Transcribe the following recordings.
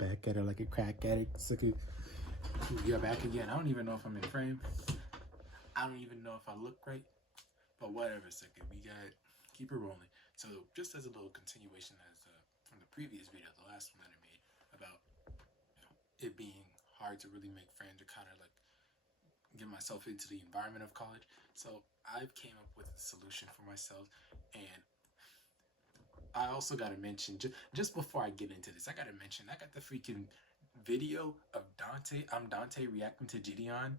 back at it like a crack addict. It's like we are back again. I don't even know if I'm in frame. I don't even know if I look right. But whatever, second. We got keep it rolling. So just as a little continuation as from the previous video, the last one that I made about it being hard to really make friends or kind of like get myself into the environment of college. So I've came up with a solution for myself, and I also got to mention just before I get into this, I got to mention I got the freaking video of Dante. I'm Dante reacting to Gideon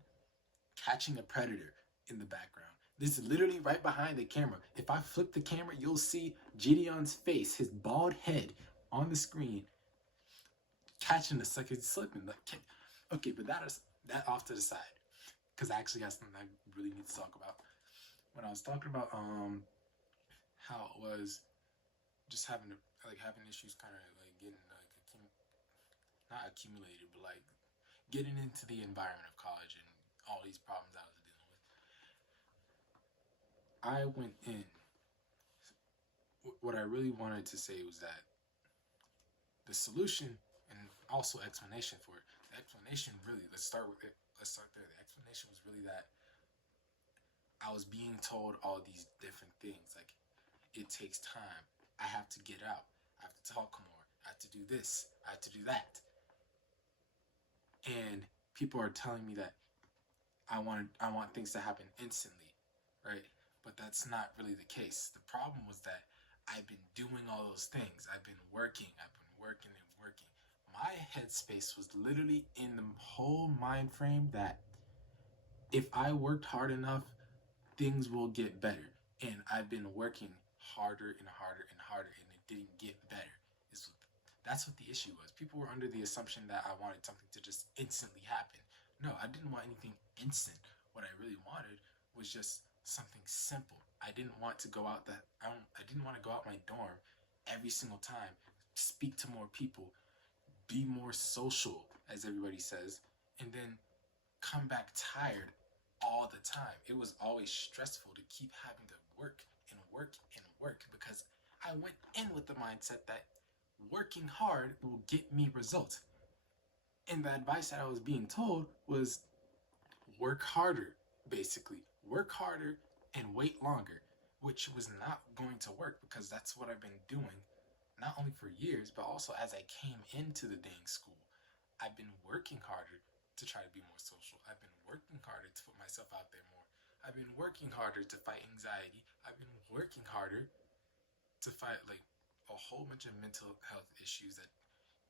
catching a predator in the background. This is literally right behind the camera. If I flip the camera, you'll see Gideon's face, his bald head on the screen, catching the sucker slipping. Like, okay, but that off to the side, because I actually got something I really need to talk about. When I was talking about how it was just having issues, kind of like getting like not accumulated, but like getting into the environment of college and all these problems I was dealing with. I went in. What I really wanted to say was that the solution and also explanation for it. The explanation really, let's start with it. Let's start there. The explanation was really that I was being told all these different things. Like, it takes time. I have to get out. I have to talk more. I have to do this. I have to do that. And people are telling me that I want things to happen instantly, right? But that's not really the case. The problem was that I've been doing all those things. I've been working and working. My headspace was literally in the whole mind frame that if I worked hard enough, things will get better. And I've been working harder and harder and harder, and it didn't get better. That's what the issue was. People were under the assumption that I wanted something to just instantly happen. No, I didn't want anything instant. What I really wanted was just something simple. I didn't want to go out I didn't want to go out my dorm every single time, speak to more people, be more social, as everybody says, and then come back tired all the time. It was always stressful to keep having to work and work and work because I went in with the mindset that working hard will get me results. And the advice that I was being told was work harder, basically. Work harder and wait longer, which was not going to work because that's what I've been doing, not only for years, but also as I came into the dang school. I've been working harder to try to be more social. I've been working harder to put myself out there more. I've been working harder to fight anxiety. I've been working harder to fight like a whole bunch of mental health issues that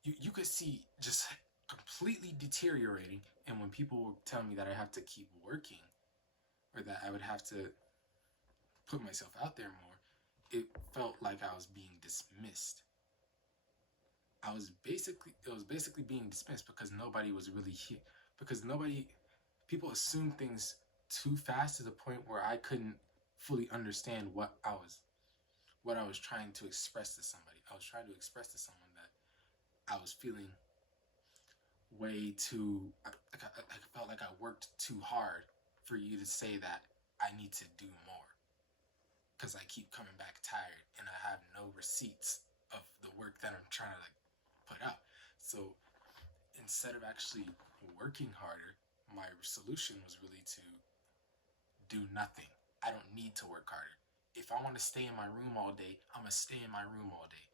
you could see just completely deteriorating. And when people would tell me that I have to keep working or that I would have to put myself out there more, it felt like I was being dismissed. It was basically being dismissed because nobody was really here. Because people assumed things too fast to the point where I couldn't fully understand what I was trying to express to somebody. I was trying to express to someone that I was feeling way too. I felt like I worked too hard for you to say that I need to do more because I keep coming back tired and I have no receipts of the work that I'm trying to like put out. So instead of actually working harder, my solution was really to do nothing. I don't need to work harder. If I want to stay in my room all day, I'm gonna stay in my room all day.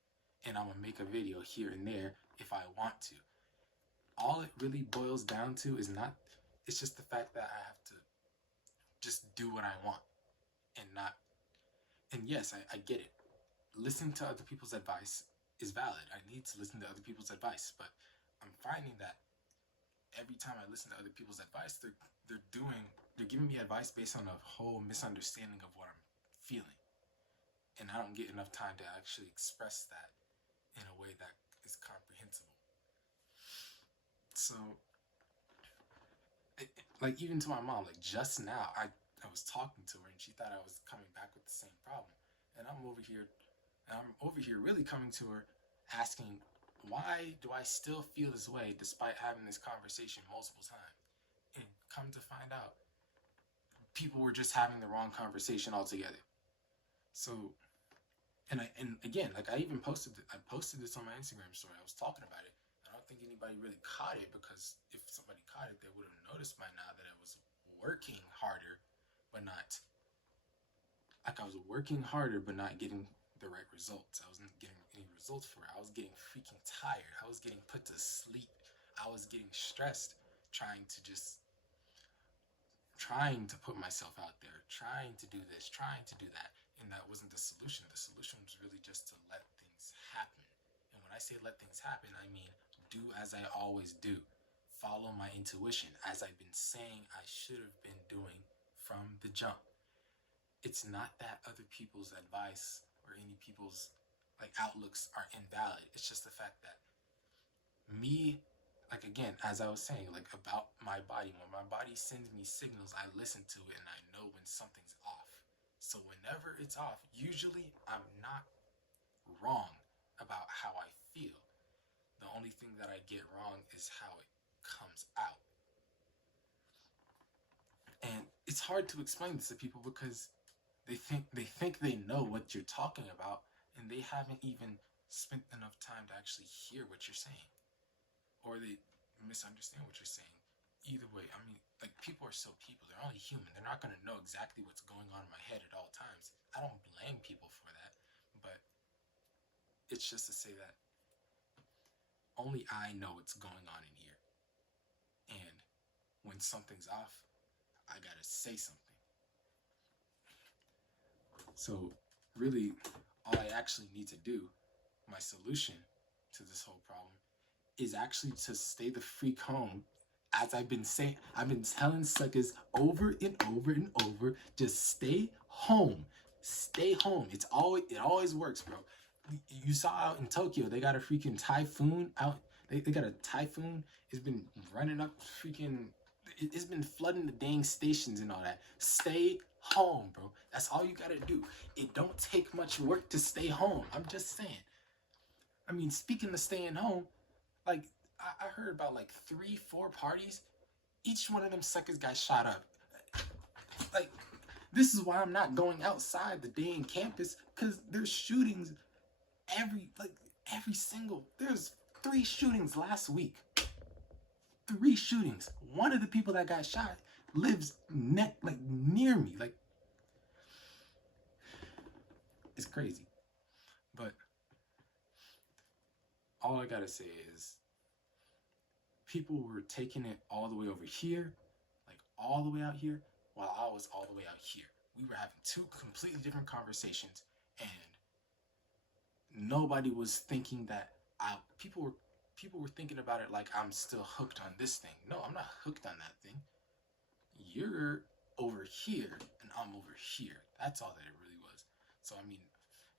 And I'm gonna make a video here and there if I want to. All it really boils down to is it's just the fact that I have to just do what I want and not, and yes, I get it. Listening to other people's advice is valid. I need to listen to other people's advice, but I'm finding that every time I listen to other people's advice, they're giving me advice based on a whole misunderstanding of what I'm feeling. And I don't get enough time to actually express that in a way that is comprehensible. So, like even to my mom, like just now, I was talking to her and she thought I was coming back with the same problem. And I'm over here really coming to her asking, why do I still feel this way despite having this conversation multiple times? And come to find out, people were just having the wrong conversation altogether. So, and again, like I posted this on my Instagram story. I was talking about it. I don't think anybody really caught it, because if somebody caught it, they would have noticed by now that I was working harder, but not like I was working harder, but not getting the right results. I wasn't getting any results for it. I was getting freaking tired. I was getting put to sleep. I was getting stressed trying to put myself out there, trying to do this, trying to do that. And that wasn't the solution. The solution was really just to let things happen. And when I say let things happen, I mean do as I always do. Follow my intuition, as I've been saying I should have been doing from the jump. It's not that other people's advice or any people's like outlooks are invalid. It's just the fact that me, like again, as I was saying, like about my body, when my body sends me signals, I listen to it and I know when something's off. So whenever it's off, usually I'm not wrong about how I feel. The only thing that I get wrong is how it comes out. And it's hard to explain this to people because they think they know what you're talking about, and they haven't even spent enough time to actually hear what you're saying, or they misunderstand what you're saying. Either way, I mean, like people are still people. They're only human. They're not gonna know exactly what's going on in my head at all times. I don't blame people for that, but it's just to say that only I know what's going on in here. And when something's off, I gotta say something. So, really, all I actually need to do, my solution to this whole problem, is actually to stay the freak home. As I've been saying, I've been telling suckers over and over and over, just stay home. Stay home. It always works, bro. You saw out in Tokyo, they got a freaking typhoon out. They got a typhoon. It's been running up freaking. It's been flooding the dang stations and all that. Stay home, bro. That's all you gotta do. It don't take much work to stay home. I'm just saying. I mean, speaking of staying home, like I heard about like 3, 4 parties. Each one of them suckers got shot up. Like, this is why I'm not going outside the dang campus, because there's shootings every single. There's 3 shootings last week. 3 shootings. One of the people that got shot lives near me. Like, it's crazy. But all I gotta say is people were taking it all the way over here, like all the way out here, while I was all the way out here. We were having 2 completely different conversations, and nobody was thinking that people were thinking about it like I'm still hooked on this thing. No, I'm not hooked on that thing. You're over here and I'm over here. That's all that it really was. So I mean,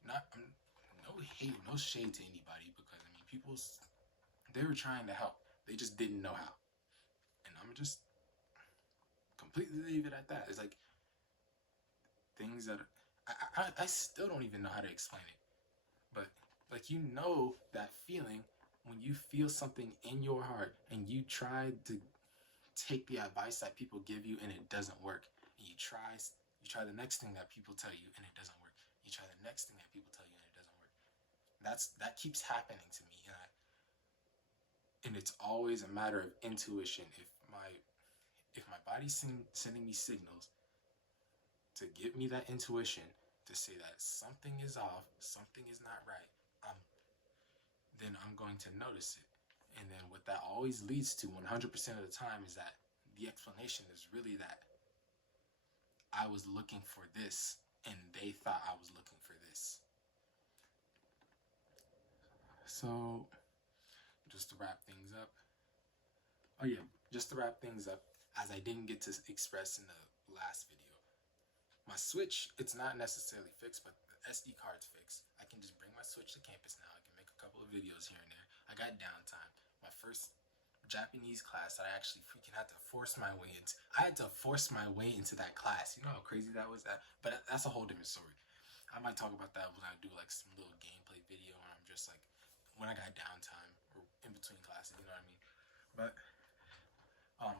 no hate, no shade to anybody, because I mean, they were trying to help. They just didn't know how. And I'm just completely leave it at that. It's like things that I still don't even know how to explain it. But like, you know that feeling when you feel something in your heart and you try to take the advice that people give you and it doesn't work. And you try the next thing that people tell you and it doesn't work. You try the next thing that people tell you and it doesn't work. That keeps happening to me, and it's always a matter of intuition. If my body's sending me signals to give me that intuition to say that something is off, something is not right, then I'm going to notice it. And then what that always leads to 100% of the time is that the explanation is really that I was looking for this and they thought I was looking for this. So, just to wrap things up. Oh yeah, just to wrap things up, as I didn't get to express in the last video. My Switch, it's not necessarily fixed, but the SD card's fixed. I can just bring my Switch to campus now. I can make a couple of videos here and there. I got downtime. My first Japanese class that I actually freaking had to force my way into. I had to force my way into that class. You know how crazy that was? But that's a whole different story. I might talk about that when I do like some little gameplay video, and I'm just like, when I got downtime or in between classes, you know what I mean? But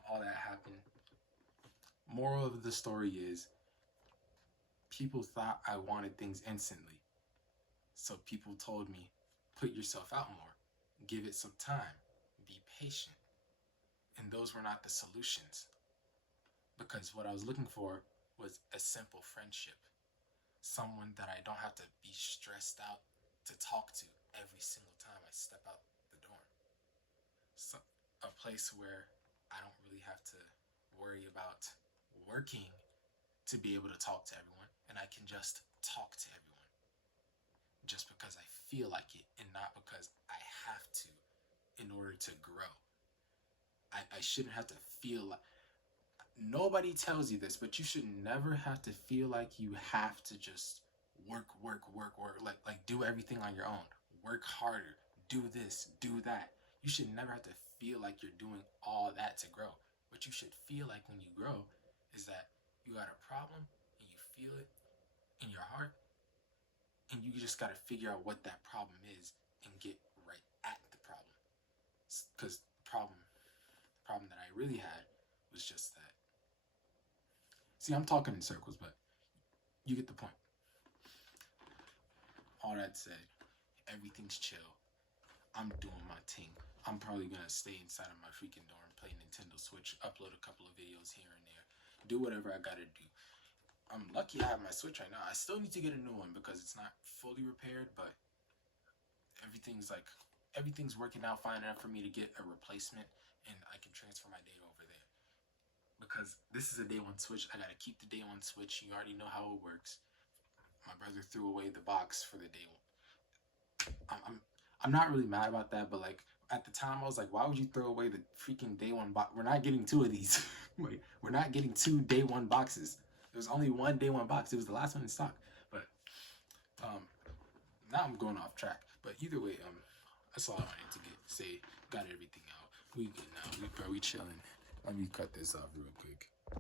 all that happened. Moral of the story is, people thought I wanted things instantly. So people told me, put yourself out more. Give it some time. Be patient. And those were not the solutions. Because what I was looking for was a simple friendship. Someone that I don't have to be stressed out to talk to every single time I step out the door. So, a place where I don't really have to worry about working to be able to talk to everyone, and I can just talk to everyone just because I feel like it and not because I have to in order to grow. I shouldn't have to feel like, nobody tells you this, but you should never have to feel like you have to just work, like do everything on your own. Work harder, do this, do that. You should never have to feel like you're doing all that to grow. What you should feel like when you grow is that you got a problem and you feel it in your heart, and you just got to figure out what that problem is and get right at the problem. Because the problem that I really had was just that. See, I'm talking in circles, but you get the point. All that said, everything's chill. I'm doing my thing. I'm probably gonna stay inside of my freaking dorm, play Nintendo Switch, upload a couple of videos here and there, do whatever I gotta do. I'm lucky I have my Switch right now. I still need to get a new one because it's not fully repaired, but everything's working out fine enough for me to get a replacement, and I can transfer my data over there. Because this is a day one Switch, I gotta keep the day one Switch. You already know how it works. My brother threw away the box for the day one. I'm not really mad about that, but like at the time I was like, why would you throw away the freaking day one box? We're not getting two of these. Wait, we're not getting two day one boxes. There's only one day one box. It was the last one in stock. But now I'm going off track. But either way, that's all I wanted to say. Got everything out. We good now. We chilling. Let me cut this off real quick.